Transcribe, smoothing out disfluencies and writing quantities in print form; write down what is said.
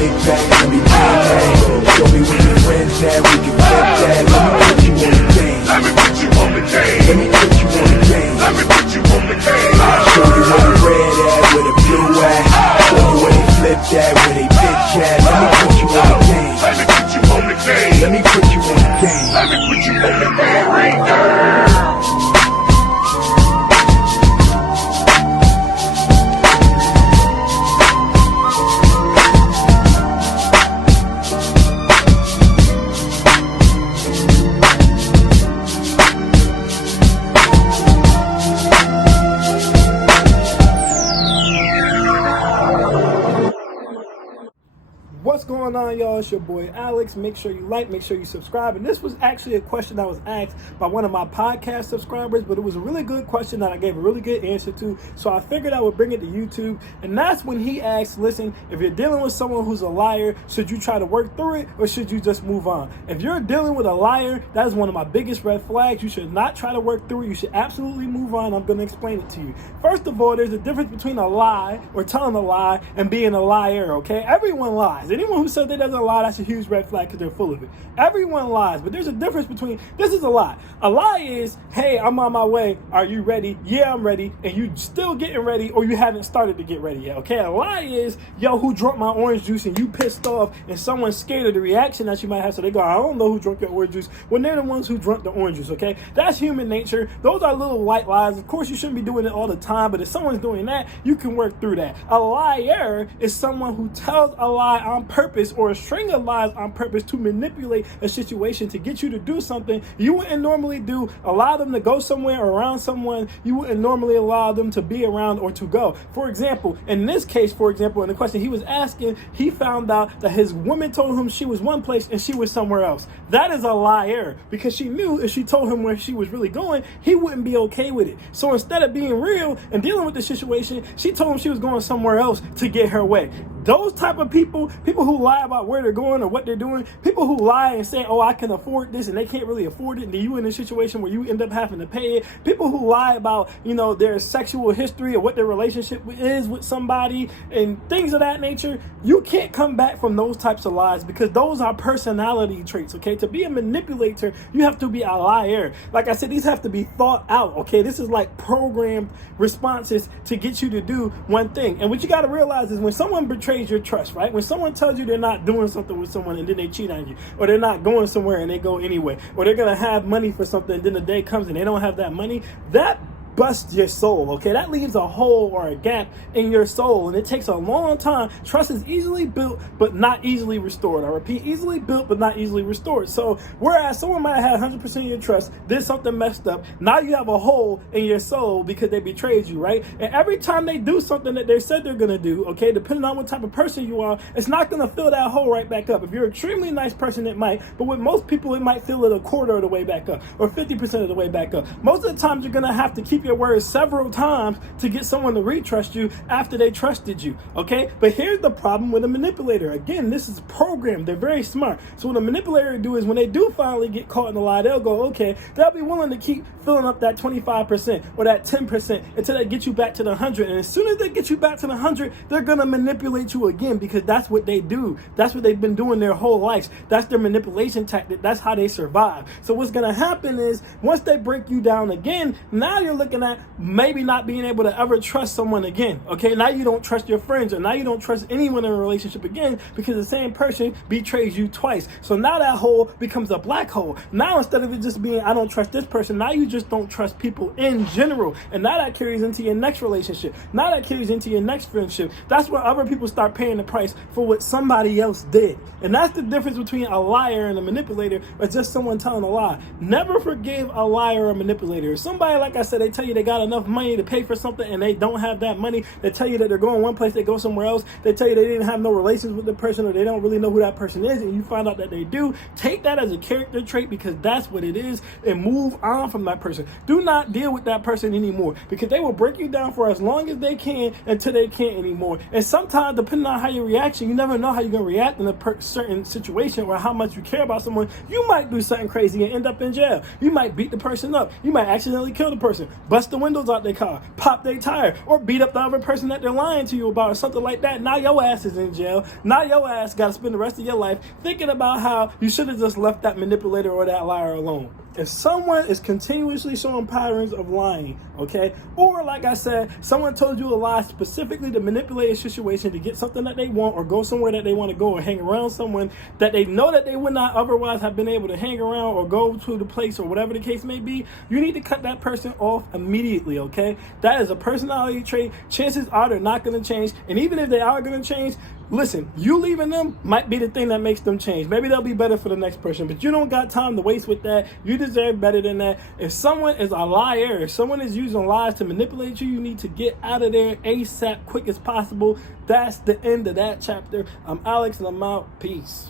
big bag, let me bang bang. Show me where your friends at, we can flip that. Let me put you on the game. Let me put you on the game. Let me put you on the game. Let me put you on the game. I'll show you where the red at, where the blue at. Show you where they flip that, where they bitch at. Let me put you on the game. Let me put you on the game. Let me put you on the game. Let me put you on the game right now. What's going on, y'all? It's your boy Alex. Make sure you like, make sure you subscribe. And this was actually a question that was asked by one of my podcast subscribers, but it was a really good question that I gave a really good answer to. So I figured I would bring it to YouTube. And that's when he asked, listen, if you're dealing with someone who's a liar, should you try to work through it or should you just move on? If you're dealing with a liar, that is one of my biggest red flags. You should not try to work through it. You should absolutely move on. I'm going to explain it to you. First of all, there's a difference between a lie or telling a lie and being a liar, okay? Everyone lies. Anyone who says they doesn't lie, that's a huge red flag because they're full of it. Everyone lies, but there's a difference between, this is a lie. A lie is, hey, I'm on my way. Are you ready? Yeah, I'm ready. And you still getting ready or you haven't started to get ready yet, okay? A lie is, yo, who drunk my orange juice and you pissed off and someone's scared of the reaction that you might have. So they go, I don't know who drunk your orange juice when they're the ones who drunk the orange juice, okay? That's human nature. Those are little white lies. Of course, you shouldn't be doing it all the time, but if someone's doing that, you can work through that. A liar is someone who tells a lie on purpose or a string of lies on purpose to manipulate a situation to get you to do something you wouldn't normally do, allow them to go somewhere around someone you wouldn't normally allow them to be around or to go. For example, in this case, in the question he was asking, he found out that his woman told him she was one place and she was somewhere else. That is a liar because she knew if she told him where she was really going, he wouldn't be okay with it. So instead of being real and dealing with the situation, she told him she was going somewhere else to get her way. Those type of people who lie about where they're going or what they're doing, people who lie and say, oh, I can afford this and they can't really afford it, and then you in a situation where you end up having to pay it. People who lie about, their sexual history or what their relationship is with somebody and things of that nature, you can't come back from those types of lies because those are personality traits, okay? To be a manipulator, you have to be a liar. Like I said, these have to be thought out, okay? This is like programmed responses to get you to do one thing. And what you got to realize is when someone betrays your trust, right? When someone tells you they're not doing something with someone and then they cheat on you, or they're not going somewhere and they go anyway, or they're going to have money for something and then the day comes and they don't have that money, that busts your soul, okay? That leaves a hole or a gap in your soul, and it takes a long time. Trust is easily built, but not easily restored. I repeat, easily built, but not easily restored. So whereas someone might have had 100% of your trust, did something messed up, now you have a hole in your soul because they betrayed you, right? And every time they do something that they said they're going to do, okay, depending on what type of person you are, it's not going to fill that hole right back up. If you're an extremely nice person, it might, but with most people, it might fill it a quarter of the way back up or 50% of the way back up. Most of the times, you're going to have to keep your word several times to get someone to retrust you after they trusted you, okay? But here's the problem with a manipulator. Again, this is programmed. They're very smart. So what a manipulator do is when they do finally get caught in a lie, they'll go, okay, they'll be willing to keep filling up that 25% or that 10% until they get you back to the 100. And as soon as they get you back to the 100, they're going to manipulate you again because that's what they do. That's what they've been doing their whole lives. That's their manipulation tactic. That's how they survive. So what's going to happen is once they break you down again, now you're looking at maybe not being able to ever trust someone again, okay? Now you don't trust your friends, or now you don't trust anyone in a relationship again because the same person betrays you twice. So now that hole becomes a black hole. Now instead of it just being, I don't trust this person, now you just don't trust people in general. And now that carries into your next relationship. Now that carries into your next friendship. That's where other people start paying the price for what somebody else did. And that's the difference between a liar and a manipulator, or just someone telling a lie. Never forgive a liar or a manipulator. If somebody, like I said, they tell you they got enough money to pay for something and they don't have that money, they tell you that they're going one place, they go somewhere else, they tell you they didn't have no relations with the person or they don't really know who that person is, and you find out that they do, take that as a character trait because that's what it is and move on from that person. Do not deal with that person anymore because they will break you down for as long as they can until they can't anymore. And sometimes, depending on how your reaction, you never know how you're going to react in a certain situation or how much you care about someone. You might do something crazy and end up in jail. You might beat the person up. You might accidentally kill the person. bust the windows out their car, pop their tire, or beat up the other person that they're lying to you about or something like that. Now your ass is in jail. Now your ass got to spend the rest of your life thinking about how you should have just left that manipulator or that liar alone. If someone is continuously showing patterns of lying, okay, or like I said, someone told you a lie specifically to manipulate a situation to get something that they want or go somewhere that they want to go or hang around someone that they know that they would not otherwise have been able to hang around or go to the place or whatever the case may be, you need to cut that person off immediately, okay? That is a personality trait. Chances are they're not going to change. And even if they are going to change, listen, you leaving them might be the thing that makes them change. Maybe they'll be better for the next person, but you don't got time to waste with that. You deserve better than that. If someone is a liar, if someone is using lies to manipulate you, you need to get out of there ASAP, quick as possible. That's the end of that chapter. I'm Alex and I'm out. Peace.